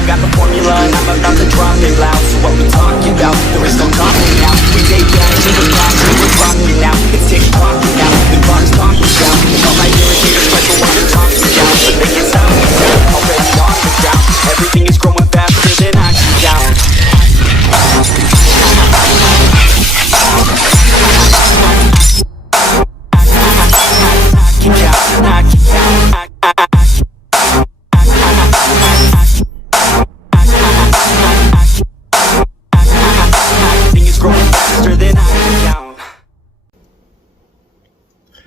I got the formula and I'm about to drop it loud. So what we talking about? There is no talking now. We take back to the past, we're rocking now. It's tick-tock now, the clock's talking down. And all my lyrics need to spread the word and talking down. So they can sound me down, already on the ground. Everything is growing faster than I can count.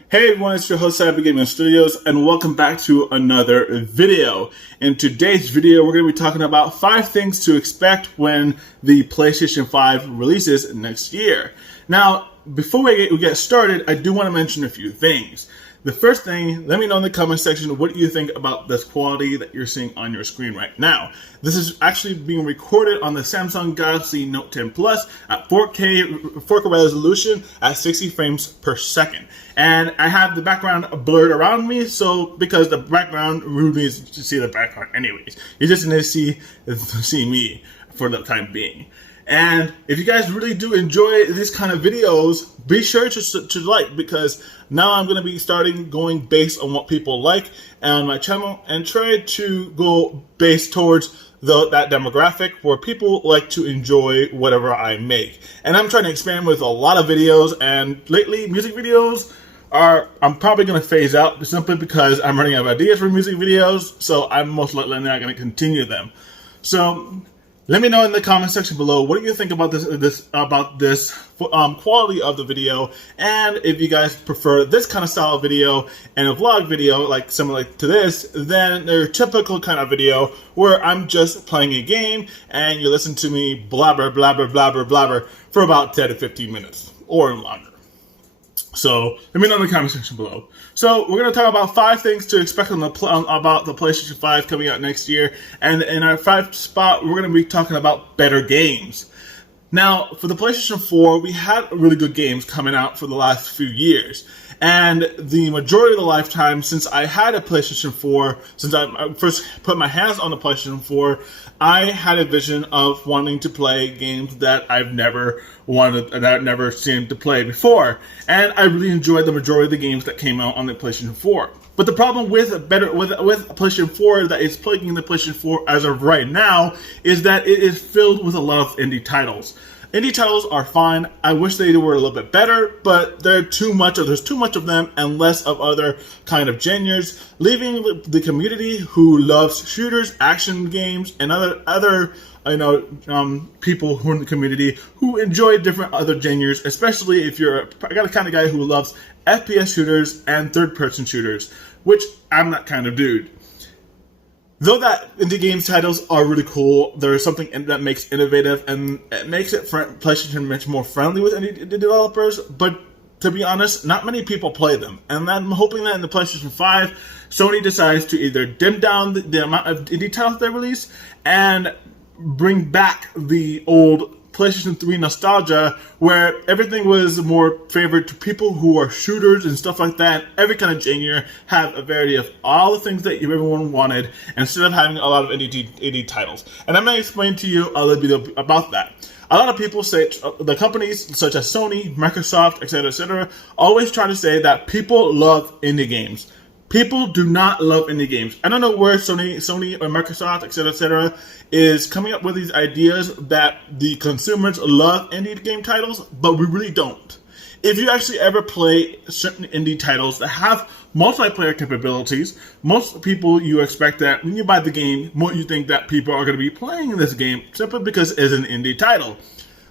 Hey everyone, it's your host Cyber Gaming Studios, and welcome back to another video. In today's video, we're going to be talking about 5 things to expect when the PlayStation 5 releases next year. Now, before we get started, I do want to mention a few things. The first thing, let me know in the comment section what you think about this quality that you're seeing on your screen right now. This is actually being recorded on the Samsung Galaxy Note 10 Plus at 4K resolution at 60 frames per second. And I have the background blurred around me, so because the background, who needs to see the background anyways? You just need to see me for the time being. And if you guys really do enjoy these kind of videos, be sure to like, because now I'm going to be going based on what people like on my channel and try to go based towards that demographic where people like to enjoy whatever I make. And I'm trying to expand with a lot of videos, and lately music videos I'm probably going to phase out simply because I'm running out of ideas for music videos, so I'm most likely not going to continue them. So let me know in the comment section below what do you think about this quality of the video, and if you guys prefer this kind of style of video and a vlog video like similar to this, then their typical kind of video where I'm just playing a game and you listen to me blabber blabber blabber blabber for about 10 to 15 minutes or longer. So let me know in the comment section below. So we're going to talk about 5 things to expect about the PlayStation 5 coming out next year. And in our 5th spot, we're going to be talking about better games. Now, for the PlayStation 4, we had really good games coming out for the last few years. And the majority of the lifetime since I had a PlayStation 4, since I first put my hands on the PlayStation 4, I had a vision of wanting to play games that I've never seen to play before. And I really enjoyed the majority of the games that came out on the PlayStation 4. But the problem with PlayStation 4 that is plaguing the PlayStation 4 as of right now is that it is filled with a lot of indie titles. Indie titles are fine. I wish they were a little bit better, but there's too much of them and less of other kind of genres, leaving the community who loves shooters, action games, and other people who are in the community who enjoy different other genres, especially if you're the kind of guy who loves FPS shooters and third-person shooters, which I'm that kind of dude. Though that indie games titles are really cool, there is something that makes innovative and it makes it PlayStation much more friendly with indie developers, but to be honest, not many people play them. And I'm hoping that in the PlayStation 5, Sony decides to either dim down the amount of indie titles they release and bring back the old PlayStation 3 nostalgia, where everything was more favored to people who are shooters and stuff like that. Every kind of genre have a variety of all the things that everyone wanted, instead of having a lot of indie titles. And I'm going to explain to you a little bit about that. A lot of people say, the companies such as Sony, Microsoft, etc., always try to say that people love indie games. People do not love indie games. I don't know where Sony or Microsoft, etc., is coming up with these ideas that the consumers love indie game titles, but we really don't. If you actually ever play certain indie titles that have multiplayer capabilities, most people, you expect that when you buy the game, you think that people are going to be playing this game simply because it's an indie title.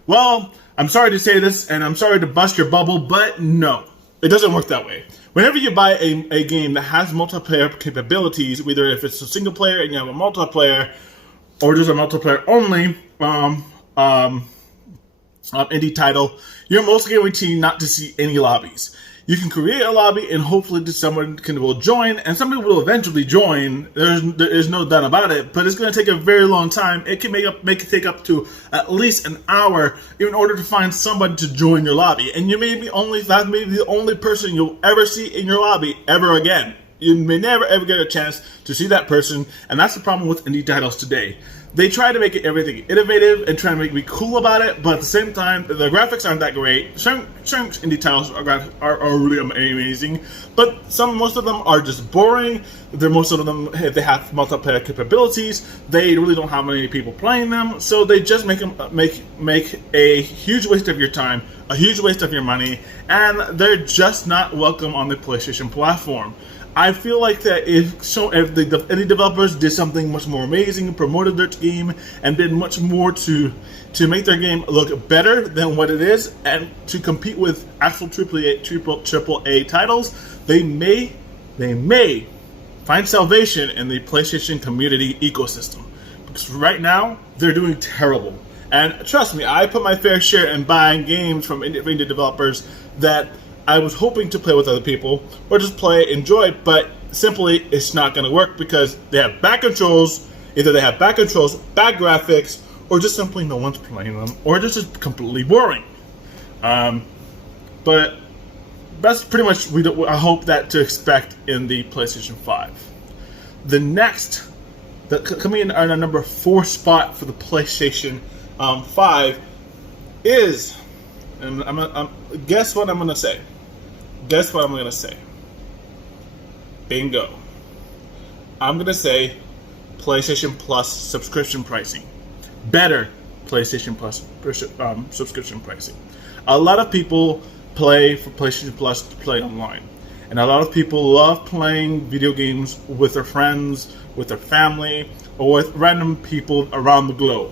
Well, I'm sorry to say this, and I'm sorry to bust your bubble, but no, it doesn't work that way. Whenever you buy a game that has multiplayer capabilities, whether if it's a single player and you have a multiplayer, or just a multiplayer only indie title, you're most guaranteed not to see any lobbies. You can create a lobby and hopefully someone will join, and somebody will eventually join. There is no doubt about it, but it's going to take a very long time. It can make it take up to at least an hour in order to find somebody to join your lobby, and you may be the only person you'll ever see in your lobby ever again. You may never ever get a chance to see that person, and that's the problem with indie titles today. They try to make it everything innovative and try to make me cool about it, but at the same time, the graphics aren't that great. Certain indie titles are really amazing, but most of them are just boring. Most of them, if they have multiplayer capabilities, they really don't have many people playing them, so they just make a huge waste of your time, a huge waste of your money, and they're just not welcome on the PlayStation platform. I feel like that if the indie developers did something much more amazing, promoted their game, and did much more to make their game look better than what it is, and to compete with actual AAA titles, they may find salvation in the PlayStation community ecosystem. Because right now, they're doing terrible. And trust me, I put my fair share in buying games from indie developers that I was hoping to play with other people or just enjoy, but simply it's not going to work because they have bad controls. Either they have bad controls, bad graphics, or just simply no one's playing them, or they're just completely boring. But that's pretty much I hope that to expect in the PlayStation 5. The next, coming in on a number 4 spot for the PlayStation 5 is, and guess what I'm going to say. Guess what I'm going to say. Bingo. I'm going to say PlayStation Plus subscription pricing. Better PlayStation Plus subscription pricing. A lot of people play for PlayStation Plus to play online. And a lot of people love playing video games with their friends, with their family, or with random people around the globe.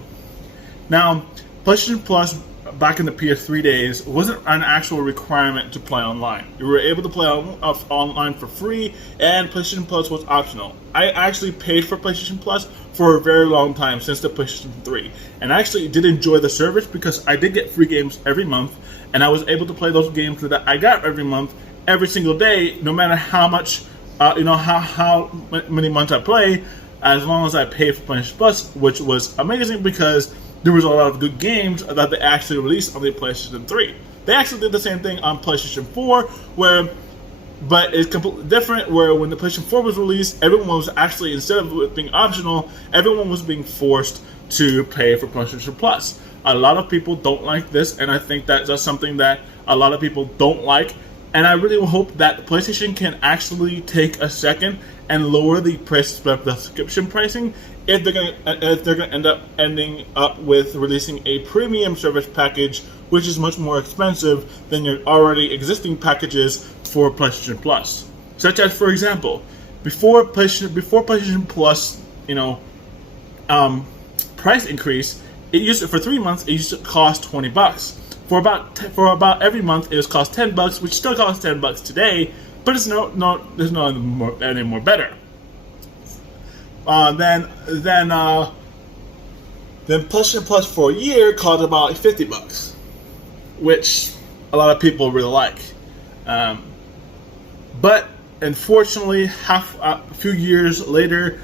Now, PlayStation Plus back in the PS3 days wasn't an actual requirement to play online. You were able to play online for free, and PlayStation Plus was optional. I actually paid for PlayStation Plus for a very long time, since the PlayStation 3, and I actually did enjoy the service because I did get free games every month, and I was able to play those games that I got every month, every single day, no matter how much, how many months I play, as long as I paid for PlayStation Plus, which was amazing because there was a lot of good games that they actually released on the PlayStation 3. They actually did the same thing on PlayStation 4, but it's completely different, where when the PlayStation 4 was released, everyone was actually, instead of it being optional, everyone was being forced to pay for PlayStation Plus. A lot of people don't like this, and I think that's something that a lot of people don't like, and I really hope that PlayStation can actually take a second and lower the subscription pricing if they're gonna ending up with releasing a premium service package, which is much more expensive than your already existing packages for PlayStation Plus. Such as, for example, before PlayStation Plus, price increase, for 3 months it used to cost $20. For about every month it was cost $10, which still costs $10 today, but there's no any more better. Then PlayStation Plus for a year cost about $50, which a lot of people really like. But unfortunately, a few years later,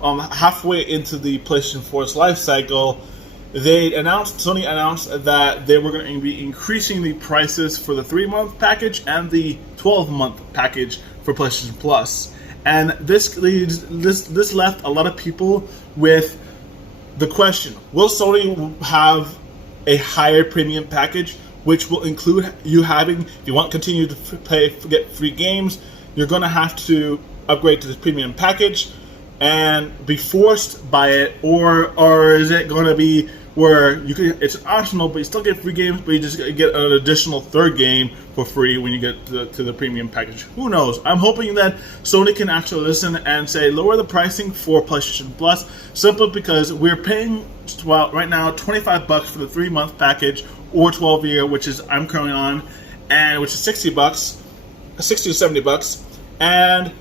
halfway into the PlayStation 4's life cycle, Sony announced that they were going to be increasing the prices for the 3-month package and the 12-month package for PlayStation Plus. And this left a lot of people with the question: will Sony have a higher premium package, which will include you having, if you want to continue to get free games, you're going to have to upgrade to this premium package and be forced by it, or is it going to be where it's optional, but you still get free games, but you just get an additional third game for free when you get to the premium package? Who knows? I'm hoping that Sony can actually listen and say lower the pricing for PlayStation Plus, simply because we're paying right now $25 for the 3-month package, or 12-year, which is I'm currently on, and which is $60, $60 to $70, and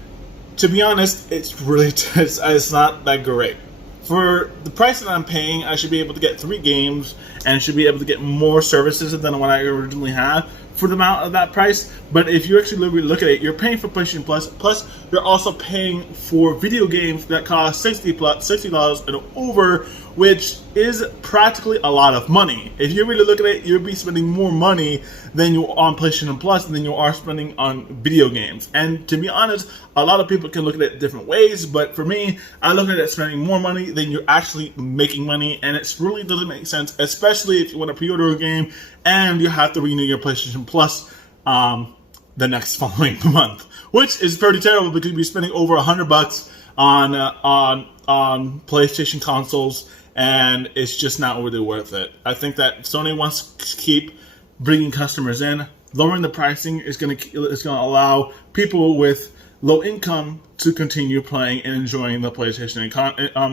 to be honest, it's not that great. For the price that I'm paying, I should be able to get 3 games and should be able to get more services than what I originally had for the amount of that price. But if you actually look at it, you're paying for PlayStation Plus. Plus, you're also paying for video games that cost $60 and over, which is practically a lot of money. If you really look at it, you'll be spending more money than you are on PlayStation Plus than you are spending on video games. And to be honest, a lot of people can look at it different ways, but for me, I look at it spending more money than you're actually making money, and it really doesn't make sense, especially if you want to pre-order a game and you have to renew your PlayStation Plus the next following month, which is pretty terrible because you'll be spending over $100 on PlayStation consoles, and it's just not really worth it. I think that Sony wants to keep bringing customers in. Lowering the pricing is going to allow people with low income to continue playing and enjoying the PlayStation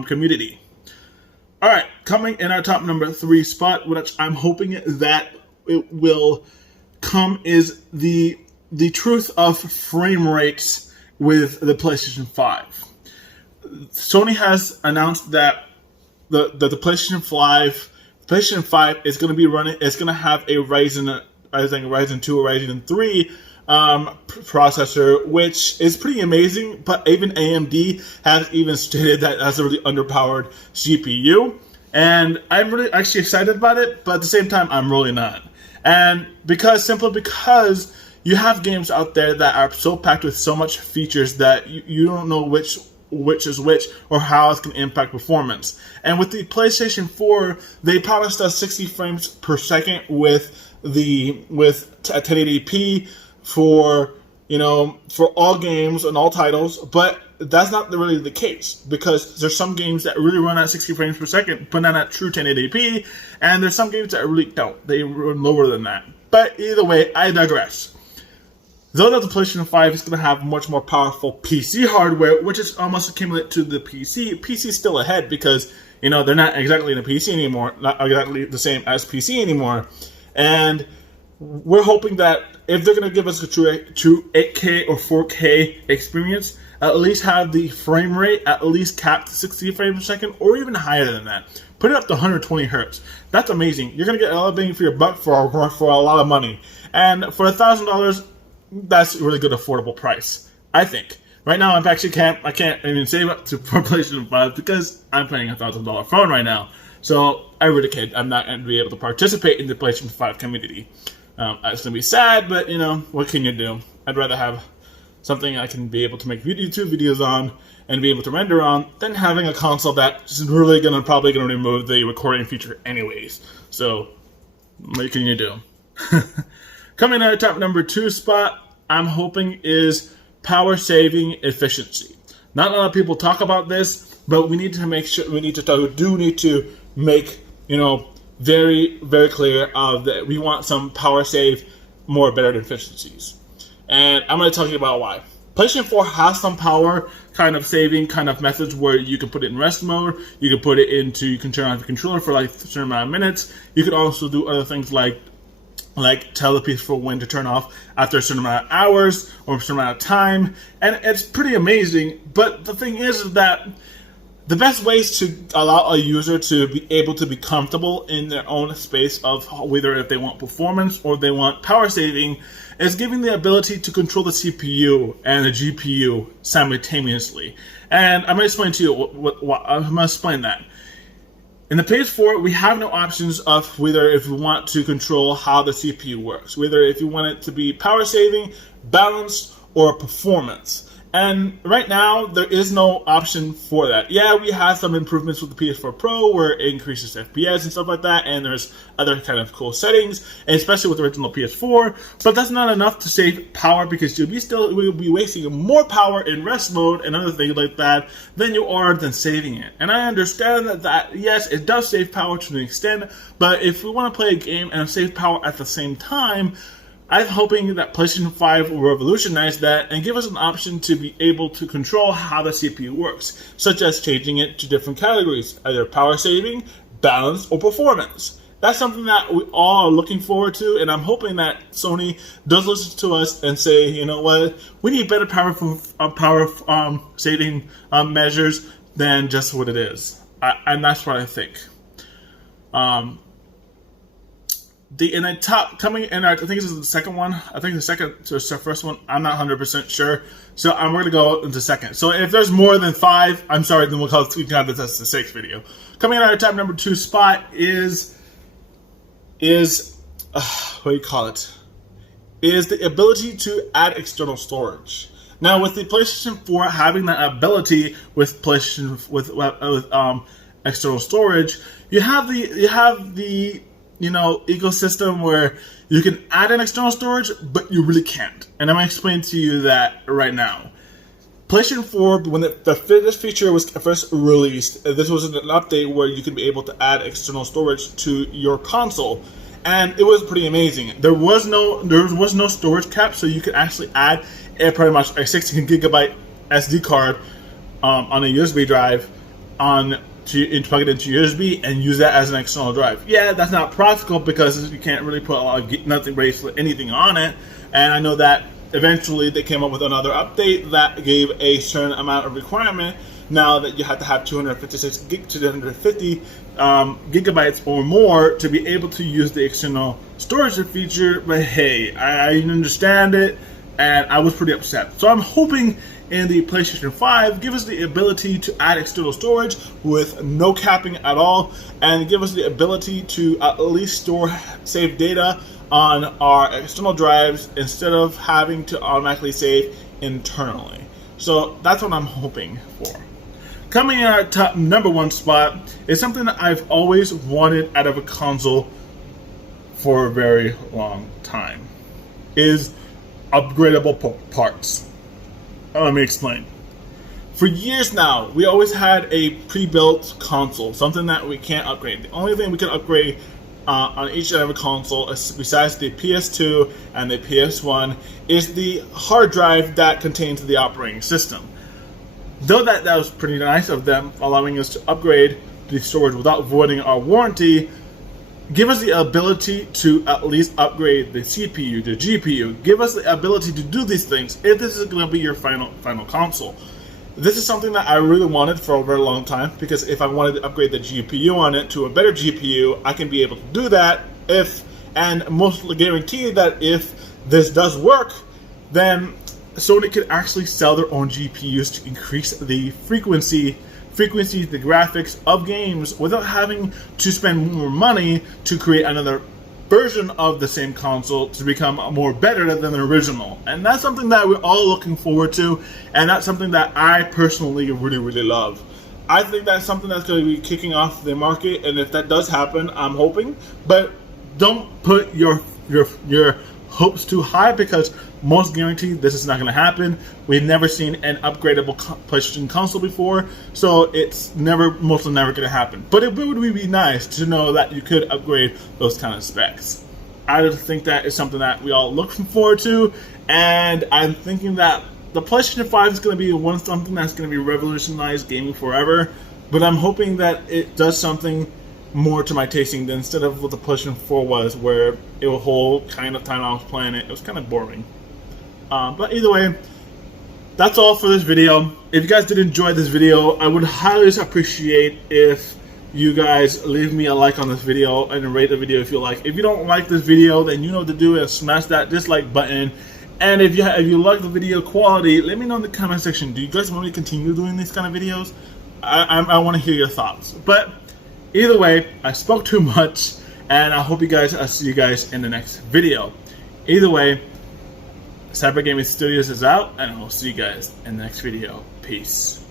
community. All right, coming in our top number 3 spot, which I'm hoping that it will come, is the truth of frame rates with the PlayStation 5. Sony has announced that the PlayStation 5 is going to be running. It's going to have a Ryzen 2 or Ryzen 3 processor, which is pretty amazing. But even AMD has even stated that that's a really underpowered CPU, and I'm really actually excited about it. But at the same time, I'm really not. And simply because you have games out there that are so packed with so much features that you don't know which is which or how it's going to impact performance. And with the PlayStation 4, they promised us 60 frames per second with 1080p for all games and all titles, but that's not really the case, because there's some games that really run at 60 frames per second, but not at true 1080p, and there's some games that really don't. They run lower than that. But either way, I digress. Though that the PlayStation 5 is going to have much more powerful PC hardware, which is almost equivalent to the PC. PC is still ahead because, they're not exactly in a PC anymore, not exactly the same as PC anymore. And we're hoping that if they're going to give us a true 8K or 4K experience, at least have the frame rate at least capped to 60 frames per second or even higher than that. Put it up to 120 hertz. That's amazing. You're going to get a lot of bang for your buck for a lot of money. And for $1,000, that's a really good affordable price, I think. Right now, I can't even save up to for PlayStation 5 because I'm paying $1,000 phone right now. So I really can't. I'm not going to be able to participate in the PlayStation 5 community. It's going to be sad, but what can you do? I'd rather have something I can be able to make YouTube videos on and be able to render on than having a console that's really probably going to remove the recording feature anyways. So what can you do? Coming in at top number 2 spot, I'm hoping is power saving efficiency. Not a lot of people talk about this, but we need to make sure make very, very clear that we want some power save, more better efficiencies. And I'm going to tell you about why. PlayStation 4 has some power kind of saving kind of methods where you can put it in rest mode, you can turn on the controller for like a certain amount of minutes. You could also do other things like tell the PS4 when to turn off after a certain amount of hours or a certain amount of time, and it's pretty amazing. But the thing is that the best ways to allow a user to be able to be comfortable in their own space of whether if they want performance or they want power saving is giving the ability to control the CPU and the GPU simultaneously. And I'm going to explain to you I'm going to explain that. In the PS4, we have no options of whether if we want to control how the CPU works, whether if you want it to be power saving, balanced, or performance. And right now, there is no option for that. Yeah, we have some improvements with the PS4 Pro where it increases FPS and stuff like that, and there's other kind of cool settings, and especially with the original PS4, but that's not enough to save power because we'll be wasting more power in rest mode and other things like that than you are than saving it. And I understand that yes, it does save power to an extent, but if we want to play a game and save power at the same time, I'm hoping that PlayStation 5 will revolutionize that and give us an option to be able to control how the CPU works, such as changing it to different categories, either power saving, balance, or performance. That's something that we all are looking forward to, and I'm hoping that Sony does listen to us and say, you know what, we need better power saving measures than just what it is. And that's what I think. In a top coming in, I think this is the second one. I think the second to the first one. I'm not 100% sure, so I'm going to go into second. So if there's more than 5, I'm sorry, then we can have this as the 6th video. Coming in at our top number 2 spot is what do you call it? Is the ability to add external storage. Now, with the PlayStation 4 having that ability with PlayStation with external storage, you have the ecosystem where you can add an external storage, but you really can't. And I'm going to explain to you that right now. PlayStation 4, when this feature was first released, this was an update where you can be able to add external storage to your console, and it was pretty amazing. There was no storage cap, so you could actually add pretty much a 16 gigabyte SD card on a USB drive plug it into USB and use that as an external drive. Yeah, that's not practical because you can't really put anything on it. And I know that eventually they came up with another update that gave a certain amount of requirement. Now that you have to have 250 gigabytes or more to be able to use the external storage feature. But hey, I understand it, and I was pretty upset. So I'm hoping in the PlayStation 5 give us the ability to add external storage with no capping at all, and give us the ability to at least save data on our external drives instead of having to automatically save internally. So that's what I'm hoping for. Coming in our top number 1 spot is something that I've always wanted out of a console for a very long time. Is upgradable parts. Let me explain. For years now, we always had a pre-built console, something that we can't upgrade. The only thing we can upgrade on each and every console, besides the PS2 and the PS1, is the hard drive that contains the operating system. Though that was pretty nice of them, allowing us to upgrade the storage without voiding our warranty, give us the ability to at least upgrade the CPU, the GPU. Give us the ability to do these things if this is going to be your final console. This is something that I really wanted for a very long time, because if I wanted to upgrade the GPU on it to a better GPU, I can be able to do that and mostly guarantee that if this does work, then Sony could actually sell their own GPUs to increase the frequency, the graphics of games without having to spend more money to create another version of the same console to become more better than the original. And that's something that we're all looking forward to, and that's something that I personally really love. I think that's something that's going to be kicking off the market, and if that does happen, I'm hoping. But don't put your hopes too high, because most guaranteed this is not going to happen. We've never seen an upgradable PlayStation console before, so it's mostly never going to happen. But it would be nice to know that you could upgrade those kind of specs. I think that is something that we all look forward to, and I'm thinking that the PlayStation 5 is going to be something that's going to be revolutionize gaming forever. But I'm hoping that it does something more to my tasting than instead of what the PlayStation 4 was, where it was whole kind of time I was playing it. It was kind of boring. But either way, that's all for this video. If you guys did enjoy this video, I would highly appreciate if you guys leave me a like on this video and rate the video if you like. If you don't like this video, then you know what to do, and smash that dislike button. And if you like the video quality, let me know in the comment section. Do you guys want me to continue doing these kind of videos? I want to hear your thoughts. But either way, I spoke too much, and I hope I'll see you guys in the next video. Either way, Cyber Gaming Studios is out, and I'll see you guys in the next video. Peace.